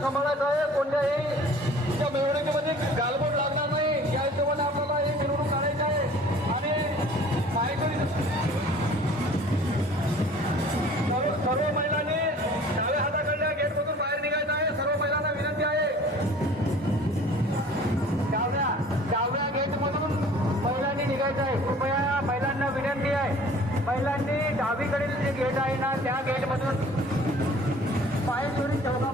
सांभाळायचा आहे. कोणत्याही या मिरवणुकीमध्ये गालबोट लागणार नाही या हिशोबाने आपल्याला ही मिरवणूक काढायची आहे. आणि मायकरी सर्व महिलांनी डाव्या हाताकडल्या गेटमधून बाहेर निघायचं आहे. सर्व महिलांना विनंती आहे. डाव्या गेटमधून महिलांनी निघायचं आहे. कृपया महिलांना विनंती आहे. महिलांनी डावीकडील जे गेट आहे ना त्या गेटमधून पायचोरी चौका